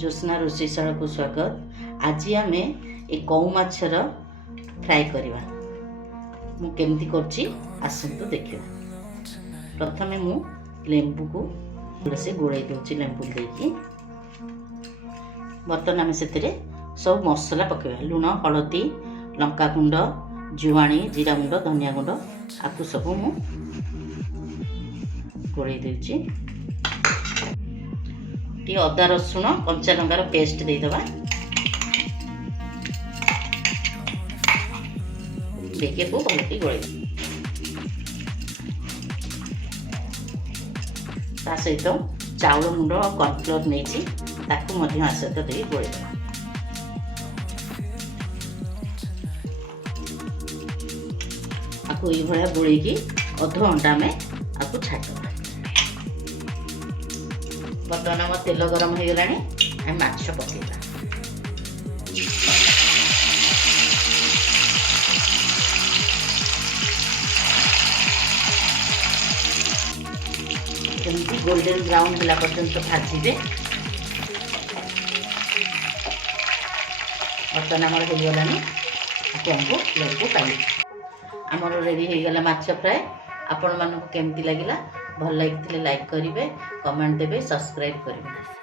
ज्योत्स्ना रोषेईशाला को स्वागत। आज आम ए कौ माछर फ्राए करवा मु केमती करछि आसंतु देखिबा। प्रथमे मु लेंबू को से गोळाई दउछि लेंबू देकी। बर्तन आम से सब मसला पकेबा लुण हलदी लंका गुंड जुआणी जीरा गुंड धनिया गुंड आपको सब मु गोळाई दउछि। टी अदा रसुण कंचा लंकार पेस्ट दे दबा। देखे को भलती गोळाई ता सहित चाउल मुंड और कॉर्नफ्लोर नहीं ताकू मध्य आसत दे गोळाई दबा। आपको ये भलिया गोळाई की अध घंटा में आपको छाड़। बर्तमान आम तेल गरम हो गलानी आम माछ पकेबा। जमी गोल्डन ब्राउन होला पर्यंत भाजिबे। बर्तमान आम हो गलानी आपको प्लेट को काढ़ी आमर रेडी हो गला माछ फ्राए। आपण मानक केमती लागिला भल लगी लाइक करेंगे, कमेंट देवे, सब्सक्राइब करेंगे।